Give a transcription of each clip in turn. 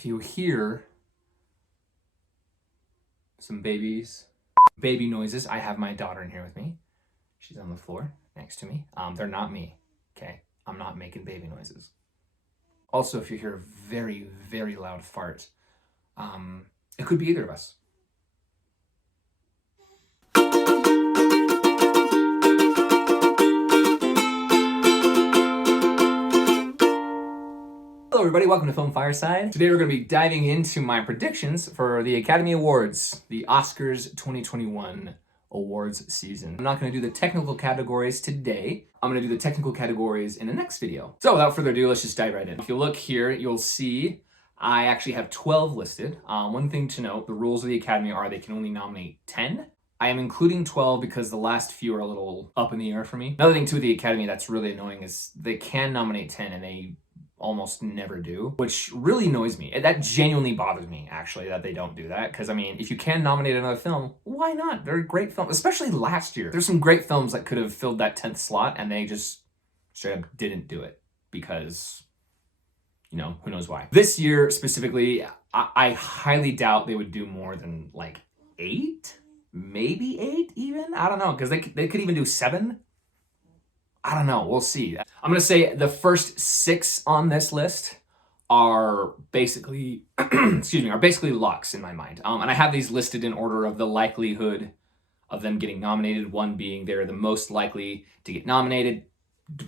if you hear some baby noises, I have my daughter in here with me. She's on the floor next to me. They're not me, okay? I'm not making baby noises. Also, if you hear a very, very loud fart, it could be either of us. Hello everybody, welcome to Film Fireside. Today we're going to be diving into my predictions for the Academy Awards, the Oscars 2021 awards season. I'm not going to do the technical categories today. I'm going to do the technical categories in the next video. So without further ado, let's just dive right in. If you look here, you'll see I actually have 12 listed. One thing to note, the rules of the Academy are they can only nominate 10. I am including 12 because the last few are a little up in the air for me. Another thing too with the Academy that's really annoying is they can nominate 10 and they almost never do, which really annoys me. That genuinely bothers me, actually, that they don't do that. Because, I mean, if you can nominate another film, why not? They're a great film, especially last year. There's some great films that could have filled that 10th slot, and they just straight up didn't do it because, you know, who knows why. This year, specifically, I highly doubt they would do more than, like, 8? Maybe 8, even? I don't know, because they could even do 7. I don't know. We'll see. I'm going to say the first 6 on this list are basically, are basically locks in my mind. And I have these listed in order of the likelihood of them getting nominated. 1 being they're the most likely to get nominated.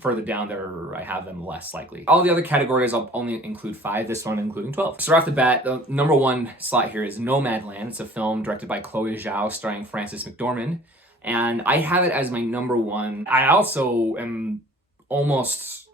Further down there, I have them less likely. All the other categories, I'll only include 5. This one including 12. So right off the bat, the number 1 slot here is Nomadland. It's a film directed by Chloe Zhao starring Frances McDormand. And I have it as my number 1. I also am almost,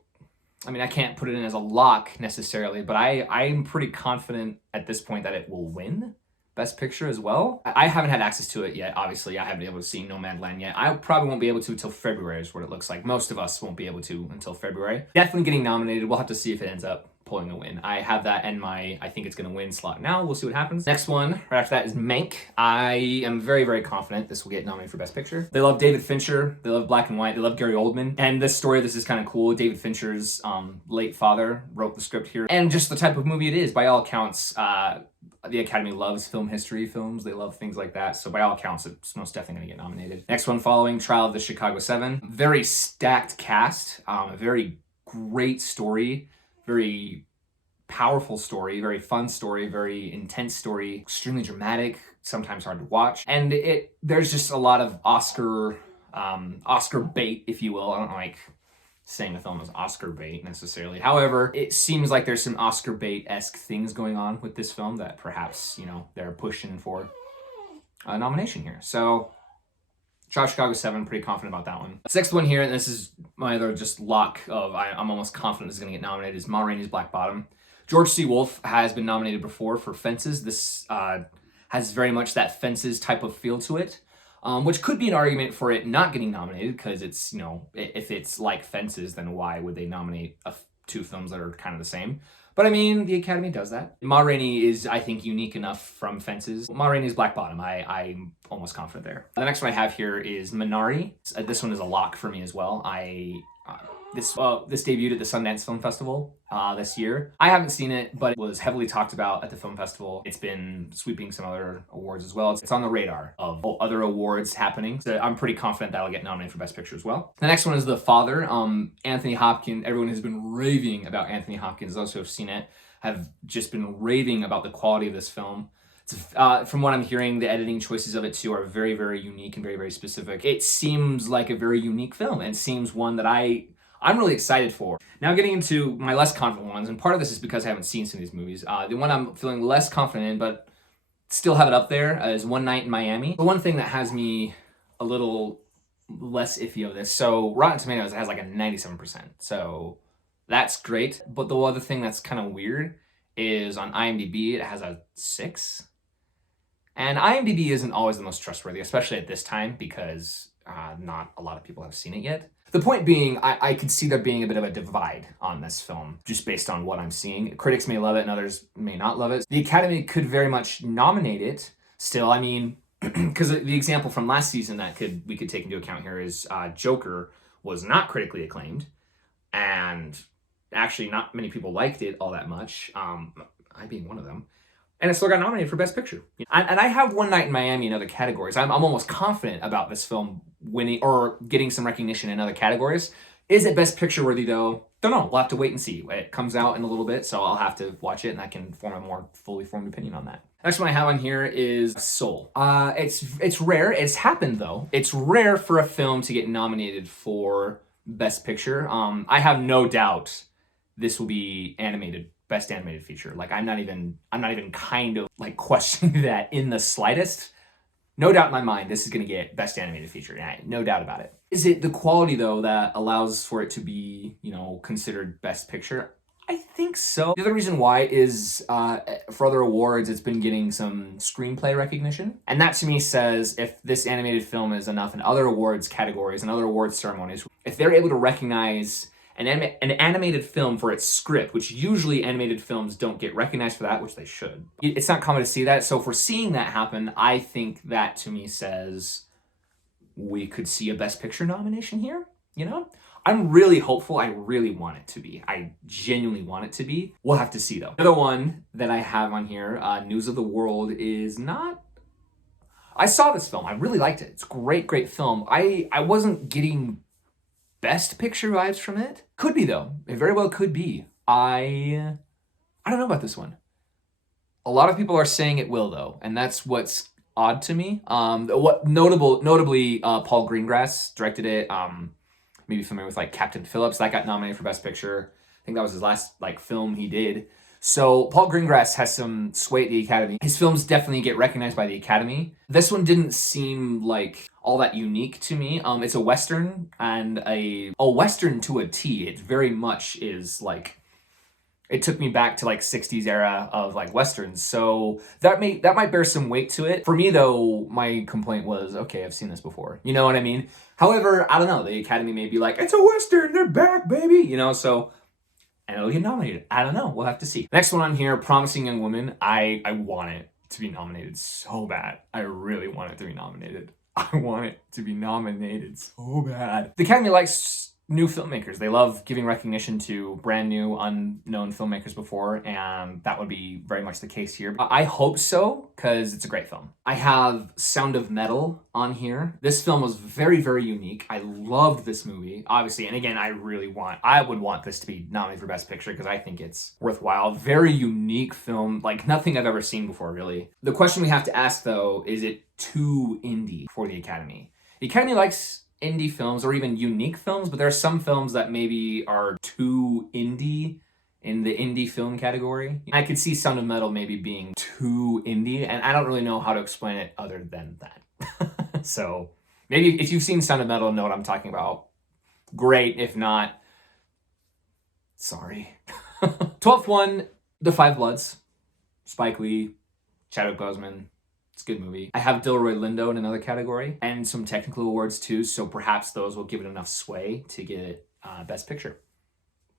I can't put it in as a lock necessarily, but I'm pretty confident at this point that it will win Best Picture as well. I haven't had access to it yet, obviously. I haven't been able to see Nomadland yet. I probably won't be able to until February is what it looks like. Most of us won't be able to until February. Definitely getting nominated. We'll have to see if it ends up pulling a win. I have that in my I think it's going to win slot now. We'll see what happens. Next one, right after that, is Mank. I am very, very confident this will get nominated for Best Picture. They love David Fincher. They love Black and White. They love Gary Oldman. And this story, this is kind of cool. David Fincher's late father wrote the script here. And just the type of movie it is, by all accounts, the Academy loves film history films. They love things like that. So by all accounts, it's most definitely going to get nominated. Next one following, Trial of the Chicago 7. Very stacked cast. A very great story. Very powerful story. Very fun story. Very intense story. Extremely dramatic. Sometimes hard to watch. And there's just a lot of Oscar bait, if you will. I don't like saying the film is Oscar bait necessarily. However, it seems like there's some Oscar bait-esque things going on with this film that perhaps, you know, they're pushing for a nomination here. So, Trial of Chicago 7, pretty confident about that one. Sixth one here, and this is my other just lock of I'm almost confident this is going to get nominated, is Ma Rainey's Black Bottom. George C. Wolfe has been nominated before for Fences. This has very much that Fences type of feel to it. Which could be an argument for it not getting nominated, because it's, you know, if it's like Fences, then why would they nominate 2 films that are kind of the same? But I mean, the Academy does that. Ma Rainey is, I think, unique enough from Fences. Ma Rainey's Black Bottom, I'm almost confident there. The next one I have here is Minari. This one is a lock for me as well. This debuted at the Sundance Film Festival this year. I haven't seen it, but it was heavily talked about at the film festival. It's been sweeping some other awards as well. It's on the radar of other awards happening. So I'm pretty confident that'll get nominated for Best Picture as well. The next one is The Father. Anthony Hopkins. Everyone has been raving about Anthony Hopkins. Those who have seen it have just been raving about the quality of this film. From what I'm hearing, the editing choices of it too are very, very unique and very, very specific. It seems like a very unique film, and seems one that I'm really excited for. Now getting into my less confident ones, and part of this is because I haven't seen some of these movies. The one I'm feeling less confident in, but still have it up there, is One Night in Miami. The one thing that has me a little less iffy of this, so Rotten Tomatoes has like a 97%, so that's great. But the other thing that's kind of weird is on IMDb, it has a 6. And IMDb isn't always the most trustworthy, especially at this time, because not a lot of people have seen it yet. The point being, I could see there being a bit of a divide on this film, just based on what I'm seeing. Critics may love it and others may not love it. The Academy could very much nominate it still. I mean, because the example from last season that we could take into account here is Joker was not critically acclaimed, and actually not many people liked it all that much. I being one of them. And it still got nominated for Best Picture. And I have One Night in Miami in other categories. I'm almost confident about this film winning or getting some recognition in other categories. Is it Best Picture worthy though? Don't know. We'll have to wait and see. It comes out in a little bit, so I'll have to watch it and I can form a more fully formed opinion on that. Next one I have on here is Soul. It's rare. It's happened though. It's rare for a film to get nominated for Best Picture. I have no doubt this will be Best Animated Feature. Like I'm not even kind of like questioning that in the slightest. No doubt in my mind, this is going to get Best Animated Feature. No doubt about it. Is it the quality, though, that allows for it to be, considered Best Picture? I think so. The other reason why is for other awards, it's been getting some screenplay recognition. And that to me says if this animated film is enough in other awards categories and other awards ceremonies, if they're able to recognize an animated film for its script, which usually animated films don't get recognized for that, which they should. It's not common to see that. So if we're seeing that happen, I think that to me says we could see a Best Picture nomination here, I'm really hopeful. I really want it to be. I genuinely want it to be. We'll have to see though. The other one that I have on here, News of the World, is not... I saw this film. I really liked it. It's a great film. I wasn't getting Best Picture vibes from it. Could be though. It very well could be. I don't know about this one. A lot of people are saying it will though, and that's what's odd to me. Notably, Paul Greengrass directed it. Maybe familiar with like Captain Phillips, that got nominated for Best Picture. I think that was his last film he did. So Paul Greengrass has some sway at the Academy. His films definitely get recognized by the Academy. This one didn't seem like all that unique to me. It's a Western and a Western to a T. It very much is like, it took me back to like 60s era of like Westerns. So that might bear some weight to it. For me though, my complaint was, okay, I've seen this before. You know what I mean? However, I don't know. The Academy may be like, it's a Western, they're back, baby. So... and it'll get nominated. I don't know. We'll have to see. Next one on here, Promising Young Woman. I want it to be nominated so bad. I really want it to be nominated. I want it to be nominated so bad. The Academy likes new filmmakers. They love giving recognition to brand new, unknown filmmakers before, and that would be very much the case here. I hope so, because it's a great film. I have Sound of Metal on here. This film was very, very unique. I loved this movie, obviously, and again, I would want this to be nominated for Best Picture, because I think it's worthwhile. Very unique film, like nothing I've ever seen before, really. The question we have to ask, though, is it too indie for the Academy? The Academy likes indie films or even unique films, but there are some films that maybe are too indie in the indie film category. I could see Sound of Metal maybe being too indie, and I don't really know how to explain it other than that. So maybe if you've seen Sound of Metal and know what I'm talking about, great. If not, sorry. 12th one, The Five Bloods. Spike Lee, Chadwick Boseman. It's a good movie. I have Delroy Lindo in another category and some technical awards too, so perhaps those will give it enough sway to get Best Picture.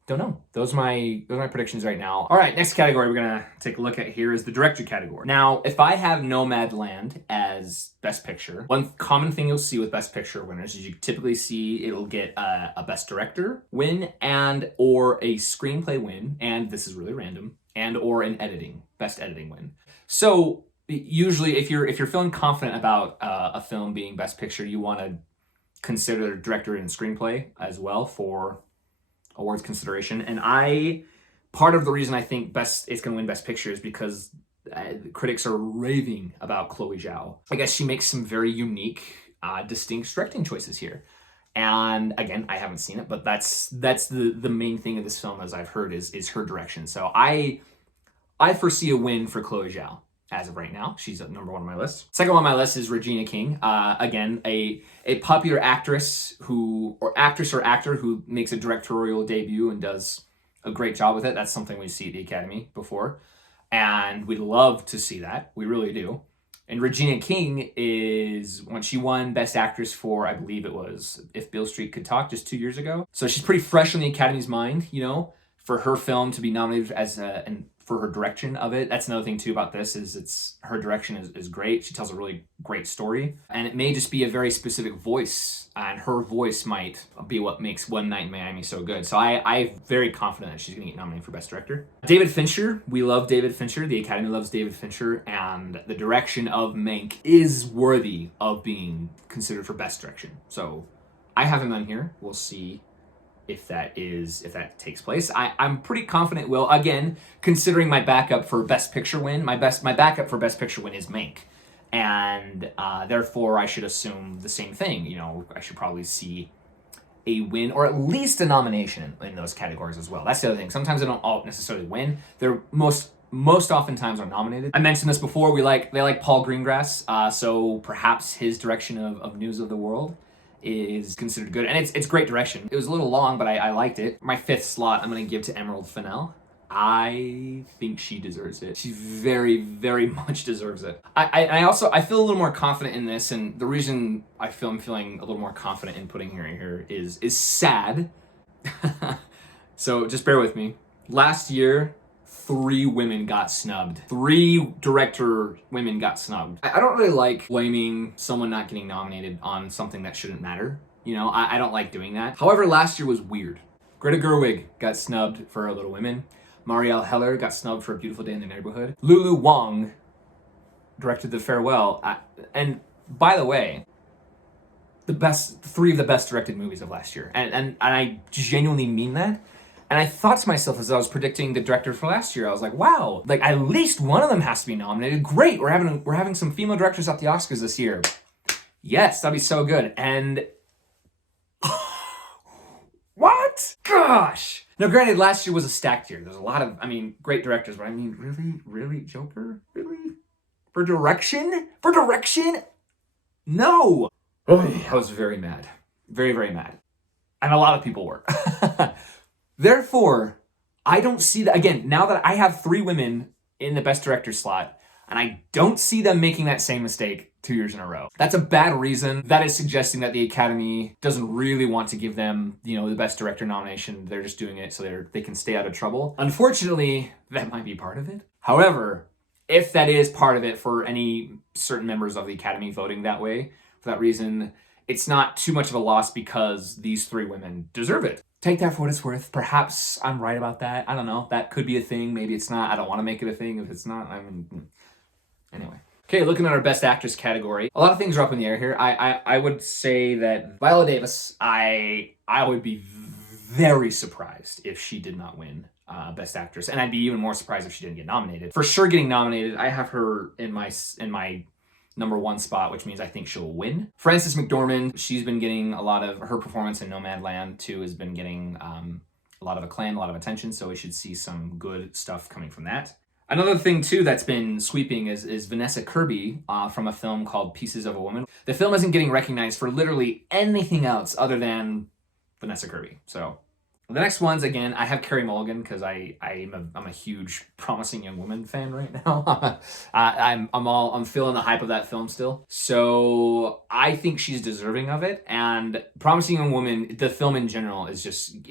Don't know. Those are my predictions right now. All right, next category we're gonna take a look at here is the director category. Now, if I have Nomadland as Best Picture, one common thing you'll see with Best Picture winners is you typically see it'll get a Best Director win and or a Screenplay win, and this is really random, and or an Best Editing win. So usually, if you're feeling confident about a film being Best Picture, you want to consider director and screenplay as well for awards consideration. And part of the reason I think it's going to win Best Picture is because critics are raving about Chloe Zhao. I guess she makes some very unique, distinct directing choices here. And again, I haven't seen it, but that's the main thing of this film, as I've heard, is her direction. So I foresee a win for Chloe Zhao. As of right now, she's at number one on my list. Second one on my list is Regina King. Again, a popular actress or actor who makes a directorial debut and does a great job with it. That's something we see at the Academy before. And we'd love to see that. We really do. And Regina King when she won Best Actress for, I believe it was If Beale Street Could Talk just 2 years ago. So she's pretty fresh in the Academy's mind, for her film to be nominated for her direction of it. That's another thing too about this is her direction is great. She tells a really great story, and it may just be a very specific voice, and her voice might be what makes One Night in Miami so good. So I'm very confident that she's gonna get nominated for Best Director. David Fincher, we love David Fincher. The Academy loves David Fincher, and the direction of Mank is worthy of being considered for Best Direction. So I have him on here. We'll see if that takes place. I'm pretty confident it will. Again, considering my backup for Best Picture win, my backup for Best Picture win is Mank. And therefore I should assume the same thing. You know, I should probably see a win or at least a nomination in those categories as well. That's the other thing. Sometimes they don't all necessarily win. They're most oftentimes are nominated. I mentioned this before. They like Paul Greengrass, so perhaps his direction of News of the World is considered good, and it's great direction. It was a little long, but I liked it. My 5th slot I'm gonna give to Emerald Fennell. I think she deserves it. She very, very much deserves it. I feel a little more confident in this, and the reason I'm feeling a little more confident in putting her in here is sad. So just bear with me. Last year, 3 women got snubbed. 3 director women got snubbed. I don't really like blaming someone not getting nominated on something that shouldn't matter. You know, I don't like doing that. However, last year was weird. Greta Gerwig got snubbed for Little Women. Marielle Heller got snubbed for A Beautiful Day in the Neighborhood. Lulu Wang directed The Farewell. And by the way, 3 of the best directed movies of last year. And I genuinely mean that. And I thought to myself as I was predicting the director for last year, I was like, wow, like at least one of them has to be nominated. Great, we're having some female directors at the Oscars this year. Yes, that'd be so good. And what? Gosh. Now, granted, last year was a stacked year. There's a lot of, great directors, but really, Joker? Really? For direction? No. I was very mad. Very, very mad. And a lot of people were. Therefore, I don't see that, again, now that I have 3 women in the Best Director slot, and I don't see them making that same mistake 2 years in a row. That's a bad reason. That is suggesting that the Academy doesn't really want to give them, the Best Director nomination. They're just doing it so they can stay out of trouble. Unfortunately, that might be part of it. However, if that is part of it for any certain members of the Academy voting that way, for that reason, it's not too much of a loss because these 3 women deserve it. Take that for what it's worth. Perhaps I'm right about that. I don't know. That could be a thing. Maybe it's not. I don't want to make it a thing if it's not. Anyway. Okay, looking at our Best Actress category. A lot of things are up in the air here. I would say that Viola Davis, I would be very surprised if she did not win Best Actress. And I'd be even more surprised if she didn't get nominated. For sure getting nominated, I have her in my number 1 spot, which means I think she'll win. Frances McDormand, she's been getting a lot of her performance in Nomadland 2 has been getting a lot of acclaim, a lot of attention, so we should see some good stuff coming from that. Another thing too that's been sweeping is Vanessa Kirby from a film called Pieces of a Woman. The film isn't getting recognized for literally anything else other than Vanessa Kirby. So the next ones, again, I have Carey Mulligan because I'm a huge Promising Young Woman fan right now. I'm feeling the hype of that film still. So I think she's deserving of it. And Promising Young Woman, the film in general, is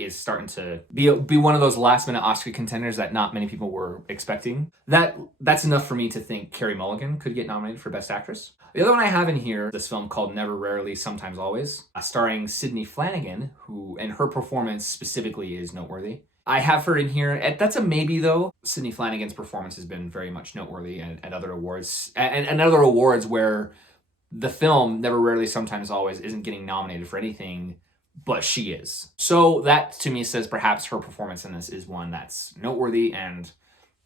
starting to be one of those last minute Oscar contenders that not many people were expecting. That's enough for me to think Carey Mulligan could get nominated for Best Actress. The other one I have in here, this film called Never, Rarely, Sometimes, Always, starring Sydney Flanagan, and her performance specifically is noteworthy. I have her in here. That's a maybe, though. Sydney Flanagan's performance has been very much noteworthy at other awards, and other awards where the film Never, Rarely, Sometimes, Always isn't getting nominated for anything, but she is. So that, to me, says perhaps her performance in this is one that's noteworthy, and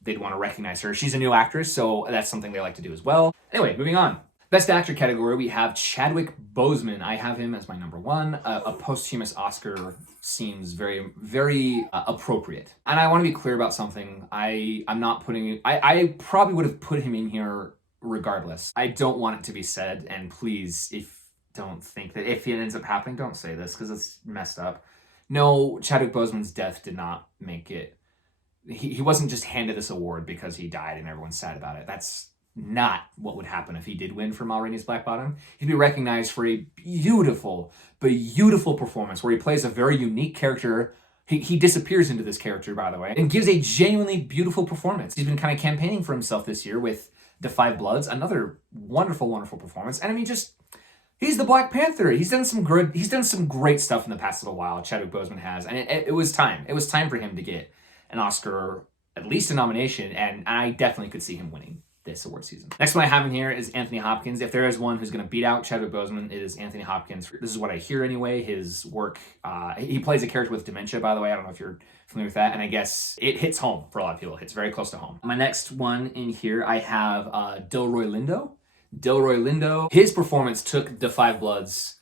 they'd want to recognize her. She's a new actress, so that's something they like to do as well. Anyway, moving on. Best Actor category, we have Chadwick Boseman. I have him as my number 1. A posthumous Oscar seems very, very appropriate. And I want to be clear about something. I'm not putting... I probably would have put him in here regardless. I don't want it to be said, and please, don't think that if it ends up happening, don't say this, because it's messed up. No, Chadwick Boseman's death did not make it... He wasn't just handed this award because he died and everyone's sad about it. That's not what would happen if he did win for Ma Rainey's Black Bottom. He'd be recognized for a beautiful, beautiful performance where he plays a very unique character He disappears into this character, by the way, and gives a genuinely beautiful performance. He's been kind of campaigning for himself this year with The Five Bloods, another wonderful, wonderful performance. And I mean, he's the Black Panther. He's done some great stuff in the past little while. Chadwick Boseman has, and it was time. It was time for him to get an Oscar, at least a nomination, and I definitely could see him winning this award season. Next one I have in here is Anthony Hopkins. If there is one who's going to beat out Chadwick Boseman, it is Anthony Hopkins. This is what I hear anyway. His work, he plays a character with dementia, by the way. I don't know if you're familiar with that, and I guess it hits home for a lot of people. It hits very close to home. My next one in here, I have Delroy Lindo. Delroy Lindo, his performance took The Five Bloods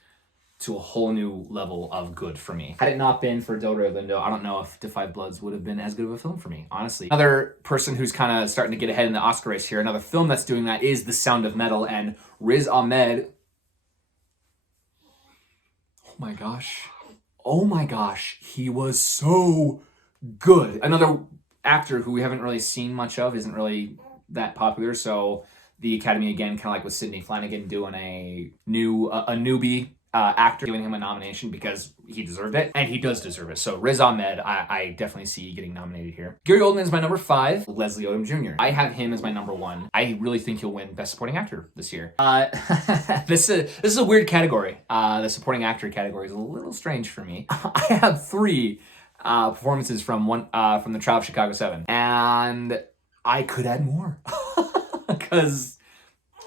to a whole new level of good for me. Had it not been for Delroy Lindo, I don't know if The Five Bloods would have been as good of a film for me, honestly. Another person who's kind of starting to get ahead in the Oscar race here, another film that's doing that is The Sound of Metal, and Riz Ahmed. Oh my gosh, he was so good. Another actor who we haven't really seen much of, isn't really that popular, so the Academy, again, kind of like with Sidney Flanigan, doing a newbie actor, giving him a nomination because he deserved it, and he does deserve it. So Riz Ahmed, I definitely see getting nominated here. Gary Oldman is my number 5. Leslie Odom Jr. I have him as my number 1. I really think he'll win Best Supporting Actor this year. This is a weird category. The Supporting Actor category is a little strange for me. I have 3 performances from the Trial of Chicago 7, and I could add more because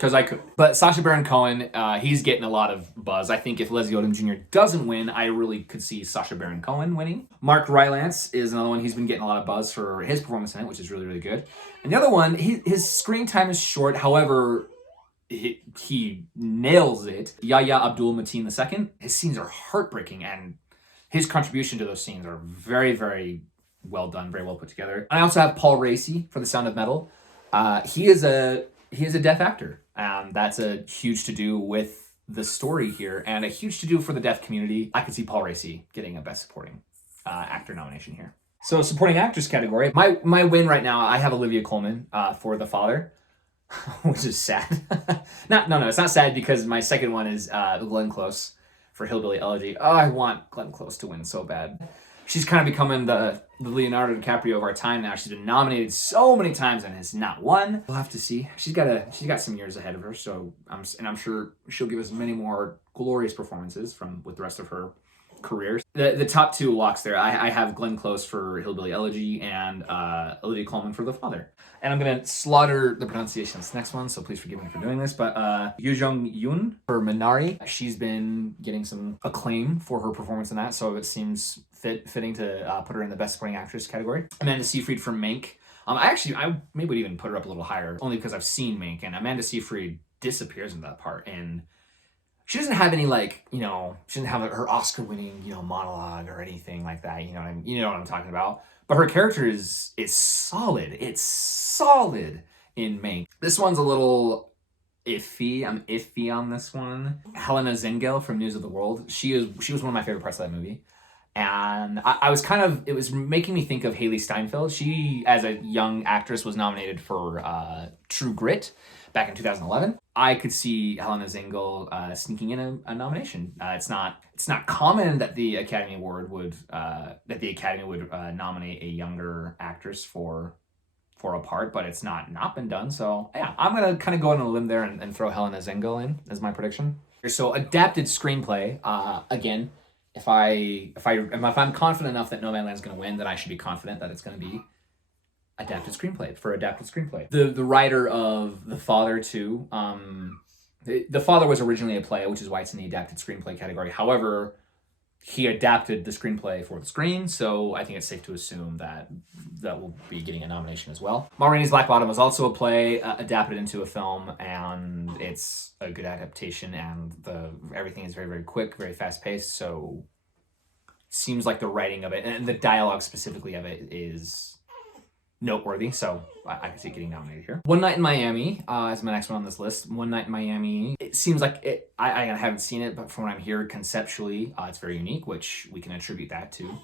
I could. But Sacha Baron Cohen, he's getting a lot of buzz. I think if Leslie Odom Jr. doesn't win, I really could see Sacha Baron Cohen winning. Mark Rylance is another one. He's been getting a lot of buzz for his performance in it, which is really, really good. And the other one, his screen time is short. However, he nails it. Yahya Abdul-Mateen II. His scenes are heartbreaking, and his contribution to those scenes are very, very well done, very well put together. And I also have Paul Raci for The Sound of Metal. He is a deaf actor. That's a huge to-do with the story here, and a huge to-do for the deaf community. I could see Paul Raci getting a Best Supporting Actor nomination here. So Supporting Actress category, my win right now, I have Olivia Colman for The Father, which is sad. No, it's not sad because my second one is Glenn Close for Hillbilly Elegy. Oh, I want Glenn Close to win so bad. She's kind of becoming the Leonardo DiCaprio of our time now. She's been nominated so many times and has not won. We'll have to see. She's got some years ahead of her, so I'm sure she'll give us many more glorious performances with the rest of her career. The top 2 locks there. I have Glenn Close for Hillbilly Elegy and Olivia Colman for The Father. And I'm going to slaughter the pronunciations next one, so please forgive me for doing this. But Yoo Jung-yoon for Minari. She's been getting some acclaim for her performance in that, so it seems fitting to put her in the Best Supporting Actress category. Amanda Seyfried for Mank. I maybe would even put her up a little higher, only because I've seen Mank, and Amanda Seyfried disappears in that part, and she doesn't have any, she doesn't have her Oscar-winning, monologue or anything like that. You know what I'm talking about. But her character is solid. It's solid in Mank. This one's a little iffy. I'm iffy on this one. Helena Zengel from News of the World. She was one of my favorite parts of that movie. And it was making me think of Haley Steinfeld. She, as a young actress, was nominated for True Grit back in 2011. I could see Helena Zengel sneaking in a nomination. It's not common that the Academy Award would nominate a younger actress for a part, but it's not been done. So yeah, I'm gonna kind of go on a limb there and throw Helena Zengel in as my prediction. So adapted screenplay, again. If I'm confident enough that Nomadland's going to win, then I should be confident that it's going to be adapted screenplay. The writer of The Father too. The Father was originally a play, which is why it's in the adapted screenplay category. However, he adapted the screenplay for the screen, so I think it's safe to assume that will be getting a nomination as well. Ma Rainey's Black Bottom was also a play adapted into a film, and it's a good adaptation, and everything is very, very quick, very fast-paced, so it seems like the writing of it, and the dialogue specifically of it is noteworthy, so I can see it getting nominated here. One Night in Miami is my next one on this list. One Night in Miami, it seems like I haven't seen it, but from what I'm hearing conceptually, it's very unique, which we can attribute that to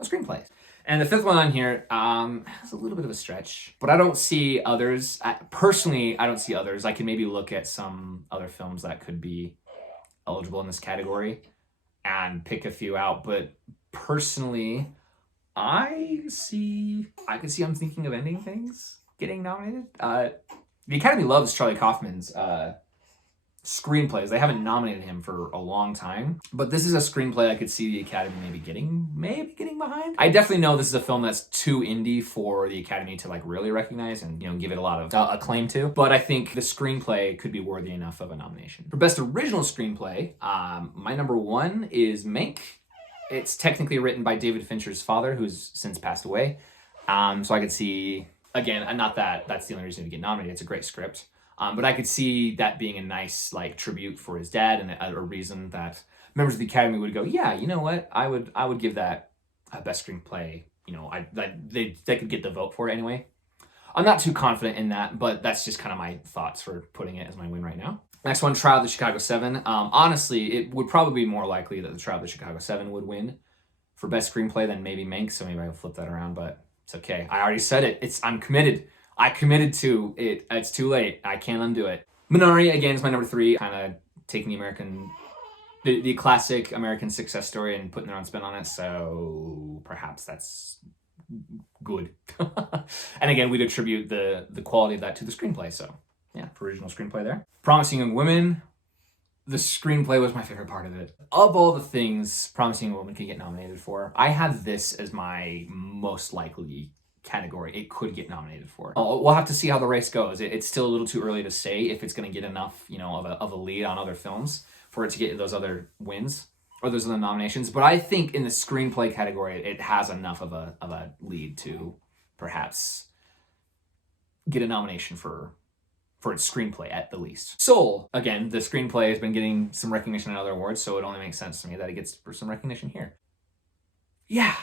a screenplay. And the 5th one on here is a little bit of a stretch, but I don't see others. Personally, I don't see others. I can maybe look at some other films that could be eligible in this category and pick a few out, but personally, I could see I'm thinking of ending things getting nominated. The Academy loves Charlie Kaufman's screenplays. They haven't nominated him for a long time, but this is a screenplay I could see the Academy maybe getting behind. I definitely know this is a film that's too indie for the Academy to like really recognize and, you know, give it a lot of acclaim to, but I think the screenplay could be worthy enough of a nomination. For Best Original Screenplay, my number 1 is Mank. It's technically written by David Fincher's father, who's since passed away. So I could see, again, not that that's the only reason to get nominated. It's a great script. But I could see that being a nice like tribute for his dad, and a reason that members of the Academy would go, yeah, you know what, I would give that a best screenplay. You know, they could get the vote for it anyway. I'm not too confident in that, but that's just kind of my thoughts for putting it as my win right now. Next one, Trial of the Chicago 7. Honestly, it would probably be more likely that the Trial of the Chicago 7 would win for best screenplay than maybe Mank, so maybe I'll flip that around, but it's okay. I already said it. I'm committed. I committed to it. It's too late. I can't undo it. Minari, again, is my number 3. Kind of taking the classic American success story and putting their own spin on it. So perhaps that's good. And again, we'd attribute the quality of that to the screenplay. So yeah, for original screenplay there. Promising Young Women. The screenplay was my favorite part of it. Of all the things Promising Young Woman could get nominated for, I have this as my most likely category it could get nominated for. We'll have to see how the race goes. It's still a little too early to say if it's going to get enough, you know, of a lead on other films for it to get those other wins or those other nominations. But I think in the screenplay category, it has enough of a lead to perhaps get a nomination for its screenplay at the least. Soul, again, the screenplay has been getting some recognition in other awards, so it only makes sense to me that it gets for some recognition here. Yeah.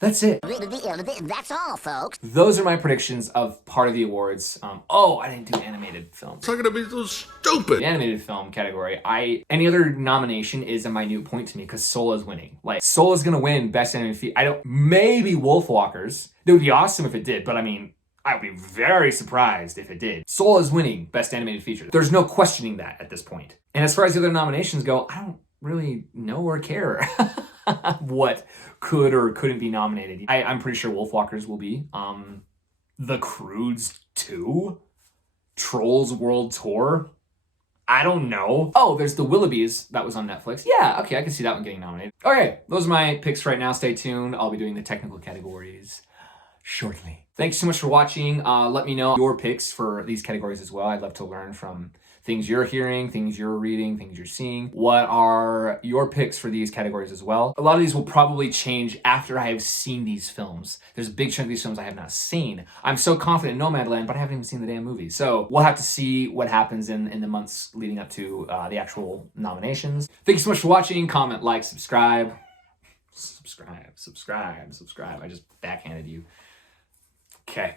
That's it. That's all, folks. Those are my predictions of part of the awards. I didn't do animated films. It's not gonna be so stupid. The animated film category, any other nomination is a minute point to me because Soul is winning. Like, Soul is gonna win Best Animated Feature. Maybe Wolfwalkers. It would be awesome if it did, but I mean, I would be very surprised if it did. Soul is winning Best Animated Feature. There's no questioning that at this point. And as far as the other nominations go, I don't really know or care what could or couldn't be nominated. I'm pretty sure Wolfwalkers will be. The Croods 2? Trolls World Tour? I don't know. Oh, there's The Willoughbys that was on Netflix. Yeah, okay, I can see that one getting nominated. Okay, those are my picks right now. Stay tuned. I'll be doing the technical categories shortly. Thanks so much for watching. Let me know your picks for these categories as well. I'd love to learn from things you're hearing, things you're reading, things you're seeing. What are your picks for these categories as well? A lot of these will probably change after I have seen these films. There's a big chunk of these films I have not seen. I'm so confident in Nomadland, but I haven't even seen the damn movie. So we'll have to see what happens in the months leading up to the actual nominations. Thank you so much for watching. Comment, like, subscribe. Subscribe. I just backhanded you. Okay.